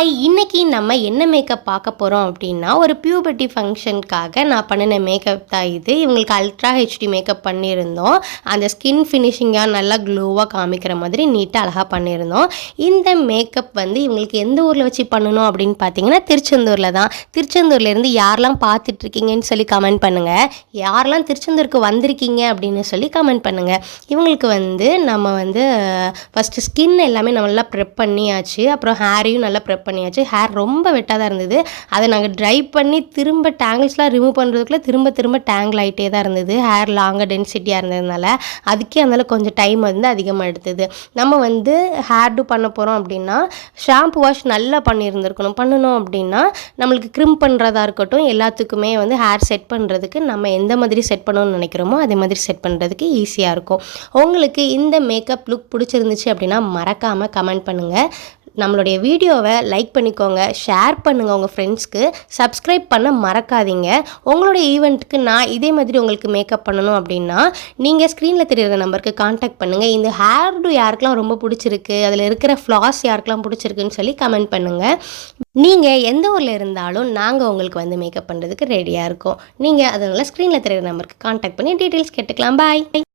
Hi, இன்னைக்கு நம்ம என்ன மேக்கப் பார்க்க போகிறோம் அப்படின்னா, ஒரு பியூபர்ட்டி ஃபங்க்ஷனுக்காக நான் பண்ணின மேக்கப் தான் இது. இவங்களுக்கு அல்ட்ரா ஹெச்டி மேக்கப் பண்ணியிருந்தோம். அந்த ஸ்கின் ஃபினிஷிங்காக நல்லா க்ளோவாக காமிக்கிற மாதிரி நீட்டாக அழகாக பண்ணியிருந்தோம். இந்த மேக்கப் வந்து இவங்களுக்கு எந்த ஊரில் வச்சு பண்ணணும் அப்படின்னு பார்த்தீங்கன்னா, திருச்செந்தூரில் தான். திருச்செந்தூர்லேருந்து யாரெல்லாம் பார்த்துட்ருக்கீங்கன்னு சொல்லி கமெண்ட் பண்ணுங்கள். யாரெல்லாம் திருச்செந்தூருக்கு வந்திருக்கீங்க அப்படின்னு சொல்லி கமெண்ட் பண்ணுங்கள். இவங்களுக்கு வந்து நம்ம வந்து ஃபஸ்ட்டு ஸ்கின் எல்லாமே நல்லா ப்ரெப் பண்ணியாச்சு. அப்புறம் ஹேரையும் நல்லா ப்ரெப் பண்ணியாச்சு. ஹேர் ரொம்ப வெட்டாக தான் இருந்தது. அதை நாங்கள் ட்ரை பண்ணி திரும்ப டேங்கிள்ஸ்லாம் ரிமூவ் பண்ணுறதுக்குள்ளே திரும்ப டேங்கிள் ஆகிட்டே தான் இருந்தது. ஹேர் லாங்காக டென்சிட்டியாக இருந்ததுனால அதுக்கே அதனால் கொஞ்சம் டைம் வந்து அதிகமாக எடுத்தது. நம்ம வந்து ஹேர் டூ பண்ண போகிறோம் அப்படின்னா ஷாம்பு வாஷ் நல்லா பண்ணணும் அப்படின்னா நம்மளுக்கு க்ரிம் பண்ணுறதா இருக்கட்டும், எல்லாத்துக்குமே வந்து ஹேர் செட் பண்ணுறதுக்கு நம்ம எந்த மாதிரி செட் பண்ணணும்னு நினைக்கிறோமோ அதே மாதிரி செட் பண்ணுறதுக்கு ஈஸியாக இருக்கும். உங்களுக்கு இந்த மேக்கப் லுக் பிடிச்சிருந்துச்சு அப்படின்னா மறக்காமல் கமெண்ட் பண்ணுங்கள். நம்மளுடைய வீடியோவை லைக் பண்ணிக்கோங்க, ஷேர் பண்ணுங்கள் உங்கள் ஃப்ரெண்ட்ஸ்க்கு, சப்ஸ்கிரைப் பண்ண மறக்காதீங்க. உங்களுடைய ஈவெண்ட்டுக்கு நான் இதே மாதிரி உங்களுக்கு மேக்கப் பண்ணணும் அப்படின்னா நீங்கள் ஸ்க்ரீனில் தெரியுற நம்பருக்கு காண்டாக்ட் பண்ணுங்கள். இந்த ஹேர் டூ யாருக்கெல்லாம் ரொம்ப பிடிச்சிருக்கு, அதில் இருக்கிற ஃப்ளாஸ் யாருக்கெல்லாம் பிடிச்சிருக்குன்னு சொல்லி கமெண்ட் பண்ணுங்கள். நீங்கள் எந்த ஊரில் இருந்தாலும் நாங்கள் உங்களுக்கு வந்து மேக்கப் பண்ணுறதுக்கு ரெடியாக இருக்கோம். நீங்கள் அதனால் ஸ்க்ரீனில் தெரியுற நம்பருக்கு காண்டாக்ட் பண்ணி டீட்டெயில்ஸ் கேட்டுக்கலாம். பாய்.